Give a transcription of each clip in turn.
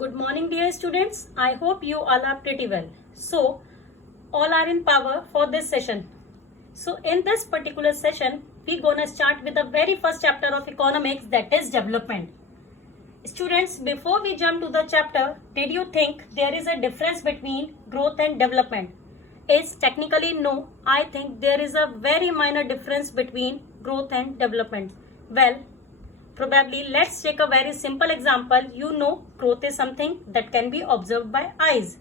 Good morning, dear students. I hope you all are pretty well. So, all are in power for this session. So, in this particular session, we're gonna start with the very first chapter of economics, that is development. Students, before we jump to the chapter, did you think there is a difference between growth and development? Is technically no. I think there is a very minor difference between growth and development. Well, probably let's take a very simple example. You know, growth is something that can be observed by eyes.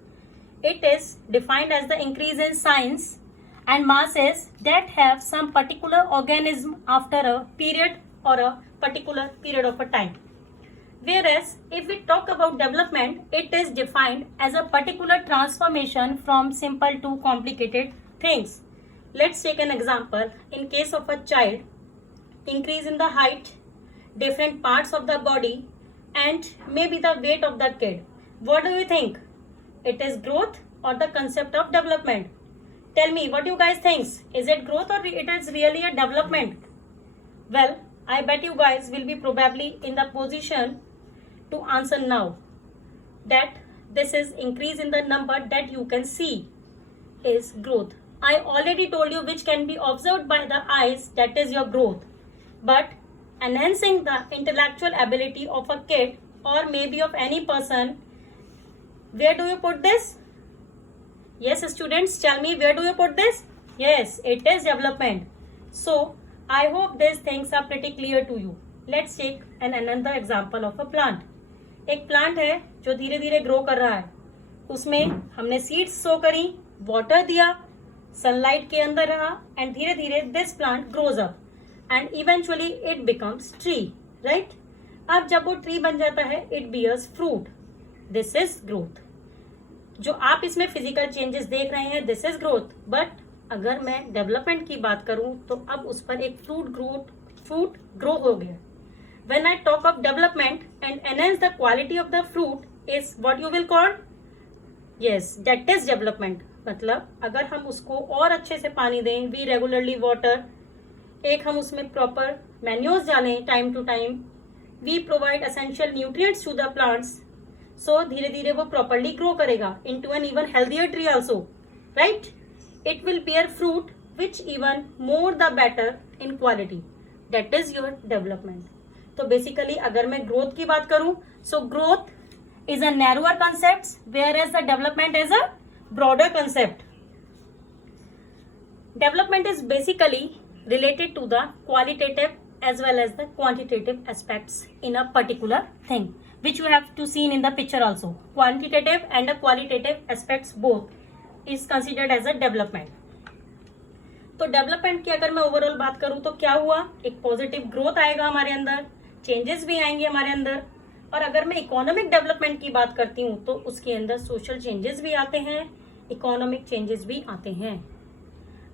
It is defined as the increase in size and masses that have some particular organism after a period or a particular period of a time. Whereas if we talk about development, it is defined as a particular transformation from simple to complicated things. Let's take an example. In case of a child, increase in the height, different parts of the body, and maybe the weight of the kid. What do you think? It is growth or the concept of development? Tell me, what you guys think? Is it growth or it is really a development? Well, I bet you guys will be probably in the position to answer now that this is increase in the number that you can see is growth. I already told you which can be observed by the eyes, that is your growth. But enhancing the intellectual ability of a kid or maybe of any person, where do you put this? Yes, students, tell me, where do you put this? Yes, it is development. So I hope these things are pretty clear to you. Let's take another example of a plant. एक plant है जो धीरे धीरे grow कर रहा है. उसमें हमने सीड्स सो करी, वाटर दिया, सनलाइट के अंदर रहा, एंड धीरे धीरे this plant grows up and eventually it becomes tree, right. अब जब वो ट्री बन जाता है, it bears fruit. This is growth. जो आप इसमें फिजिकल चेंजेस देख रहे हैं, दिस इज ग्रोथ. बट अगर मैं डेवलपमेंट की बात करूं तो अब उस पर एक फ्रूट ग्रो हो गया. When I talk of development and enhance the quality of the fruit is what you will call? Yes, that is development. मतलब अगर हम उसको और अच्छे से पानी दें, we regularly water, एक हम उसमें proper manures डालें time to time, we provide essential nutrients to the plants, so धीरे धीरे वो properly grow करेगा into an even healthier tree also, right? It will bear fruit which even more the better in quality. That is your development. तो basically अगर मैं growth की बात करूं, so growth is a narrower concept, whereas the development is a broader concept. Development is basically related to the qualitative as well as the quantitative aspects in a particular thing, which you have to see in the picture also. Quantitative and the qualitative aspects both is considered as a development. तो development की अगर मैं overall बात करूं तो क्या हुआ, एक पॉजिटिव ग्रोथ आएगा हमारे अंदर, चेंजेस भी आएंगे हमारे अंदर. और अगर मैं इकोनॉमिक डेवलपमेंट की बात करती हूँ तो उसके अंदर सोशल चेंजेस भी आते हैं, इकोनॉमिक चेंजेस भी आते हैं.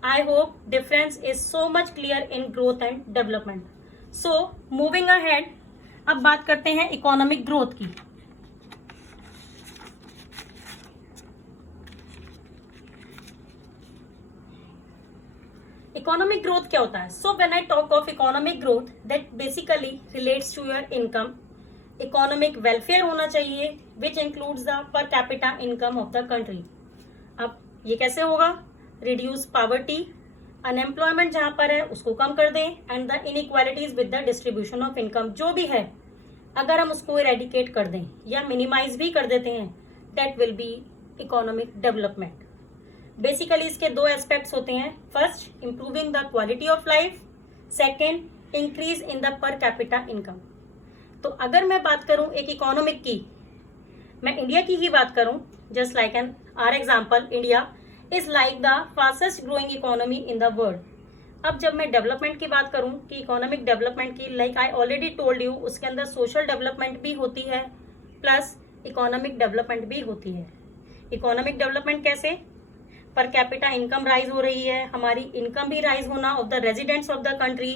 I hope difference is so much clear in growth and development. So moving ahead, अब बात करते हैं इकोनॉमिक ग्रोथ की. इकोनॉमिक ग्रोथ क्या होता है? So when I talk of economic growth, that basically relates to your income. Economic welfare होना चाहिए which includes the per capita income of the country. अब ये कैसे होगा? रिड्यूस पॉवर्टी, अनएम्प्लॉयमेंट जहां पर है उसको कम कर दें, and the inequalities with the distribution of income. जो भी है अगर हम उसको इरेडिकेट कर दें या मिनिमाइज भी कर देते हैं, that will be economic development. Basically इसके दो एस्पेक्ट्स होते हैं. First, improving the quality of life. Second, increase in the per capita income. तो अगर मैं बात करूं एक इकोनॉमिक की, मैं इंडिया की ही बात करूं, just like an our example, India is like the fastest growing economy in the world. अब जब मैं डेवलपमेंट की बात करूं कि इकोनॉमिक डेवलपमेंट की, like I already told you, उसके अंदर सोशल डेवलपमेंट भी होती है प्लस इकोनॉमिक डेवलपमेंट भी होती है. इकोनॉमिक डेवलपमेंट कैसे? पर कैपिटा इनकम राइज हो रही है, हमारी इनकम भी राइज होना of the residents of the country.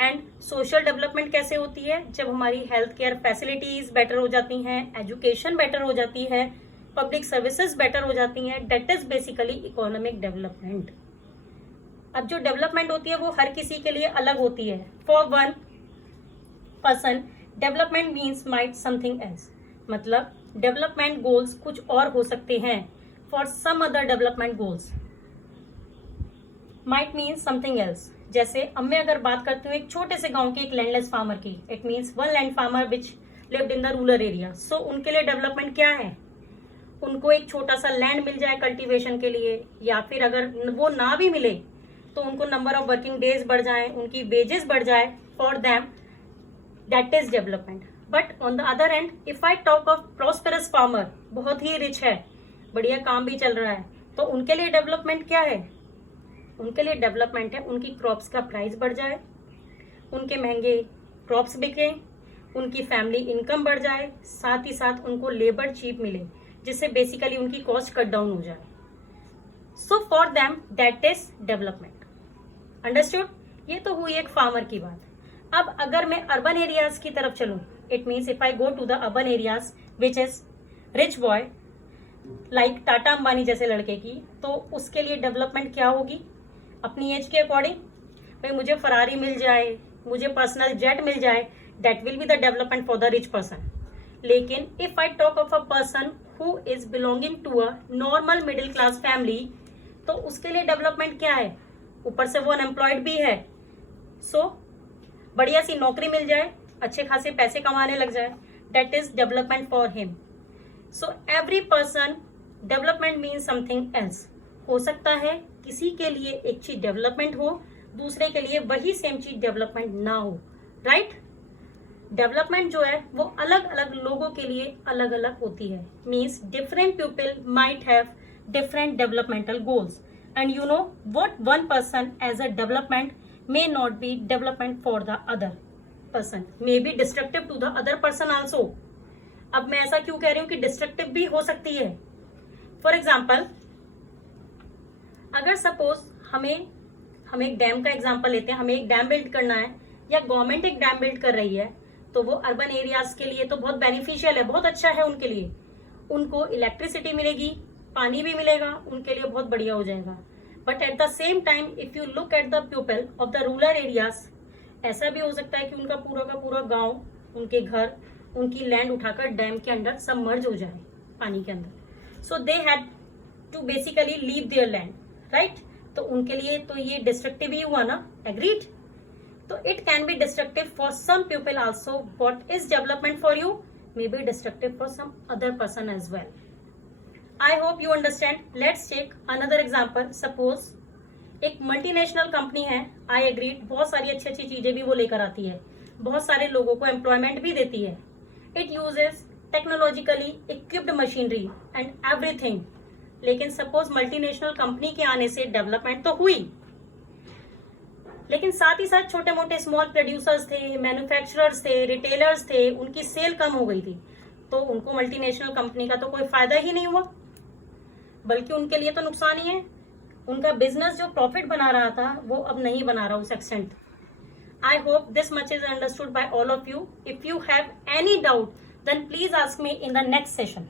And social development कैसे होती है? जब हमारी हेल्थ केयर फैसिलिटीज बेटर हो जाती हैं, एजुकेशन बेटर हो जाती है, पब्लिक सर्विसेज बेटर हो जाती हैं. That is basically economic development. अब जो डेवलपमेंट होती है वो हर किसी के लिए अलग होती है. For one person development means might something else. मतलब डेवलपमेंट गोल्स कुछ और हो सकते हैं. For some other development goals might means something else. जैसे अब मैं अगर बात करती हूँ एक छोटे से गांव के एक लैंडलेस फार्मर की, it means one land farmer which lived in the rural area. So उनके लिए डेवलपमेंट क्या है? उनको एक छोटा सा लैंड मिल जाए कल्टीवेशन के लिए, या फिर अगर वो ना भी मिले तो उनको नंबर ऑफ वर्किंग डेज बढ़ जाए, उनकी वेजेस बढ़ जाए. For them that is development. But on the other and if I talk of prosperous farmer, बहुत ही रिच है, बढ़िया काम भी चल रहा है, तो उनके लिए डेवलपमेंट क्या है? उनके लिए डेवलपमेंट है उनकी क्रॉप्स का प्राइस बढ़ जाए, उनके महंगे क्रॉप्स बिके, उनकी फैमिली इनकम बढ़ जाए, साथ ही साथ उनको लेबर चीप मिले, जिससे बेसिकली उनकी कॉस्ट कट डाउन हो जाए. So for them that is development. Understood? ये तो हुई एक फार्मर की बात. अब अगर मैं अर्बन एरियाज की तरफ चलूं, it means if I go to the urban areas which is rich boy like Tata Ambani जैसे लड़के की, तो उसके लिए डेवलपमेंट क्या होगी? अपनी एज के अकॉर्डिंग, भाई मुझे फरारी मिल जाए, मुझे पर्सनल जेट मिल जाए, that will be the development for the rich person. लेकिन if I talk of a person who is belonging to a normal middle class family, तो उसके लिए डेवलपमेंट क्या है? ऊपर से वो अनएम्प्लॉयड भी है, सो बढ़िया सी नौकरी मिल जाए, अच्छे खासे पैसे कमाने लग जाए, that is development for him. So every person development means something else. हो सकता है किसी के लिए एक चीज डेवलपमेंट हो, दूसरे के लिए वही सेम चीज डेवलपमेंट ना हो. राइट? डेवलपमेंट जो है वो अलग अलग लोगों के लिए अलग अलग होती है. Means different people might have different developmental goals, and you know what one person as a development may not be development for the other person, may be destructive to the other person also. अब मैं ऐसा क्यों कह रही हूं कि destructive भी हो सकती है? फॉर एग्जाम्पल, अगर सपोज हम एक डैम का एग्जाम्पल लेते हैं, हमें एक डैम बिल्ड करना है या गवर्नमेंट एक डैम बिल्ड कर रही है, तो वो अर्बन एरियाज के लिए तो बहुत बेनिफिशियल है, बहुत अच्छा है उनके लिए. उनको इलेक्ट्रिसिटी मिलेगी, पानी भी मिलेगा, उनके लिए बहुत बढ़िया हो जाएगा. But at the same time if you look at the people of the rural areas, ऐसा भी हो सकता है कि उनका पूरा का पूरा गांव, उनके घर, उनकी लैंड उठाकर डैम के अंदर सबमर्ज हो जाए पानी के अंदर. So they had to basically leave their land. Right? तो उनके लिए तो ये डिस्ट्रक्टिव ही हुआ ना. एग्रीड? तो it can be destructive for some people also. What is development for you may be destructive for some other person as well. I hope you understand. Let's take another example. Suppose एक multinational company है, I agree, बहुत सारी अच्छी अच्छी चीजें भी वो लेकर आती है, बहुत सारे लोगों को एम्प्लॉयमेंट भी देती है. It uses technologically equipped machinery and everything. लेकिन सपोज मल्टीनेशनल कंपनी के आने से डेवलपमेंट तो हुई, लेकिन साथ ही साथ छोटे मोटे स्मॉल प्रोड्यूसर्स थे, मैन्युफैक्चरर्स थे, रिटेलर्स थे, उनकी सेल कम हो गई थी, तो उनको मल्टीनेशनल कंपनी का तो कोई फायदा ही नहीं हुआ, बल्कि उनके लिए तो नुकसान ही है. उनका बिजनेस जो प्रॉफिट बना रहा था वो अब नहीं बना रहा उस extent. I hope this much is understood by all of you. If you have any doubt then please ask me in the next session.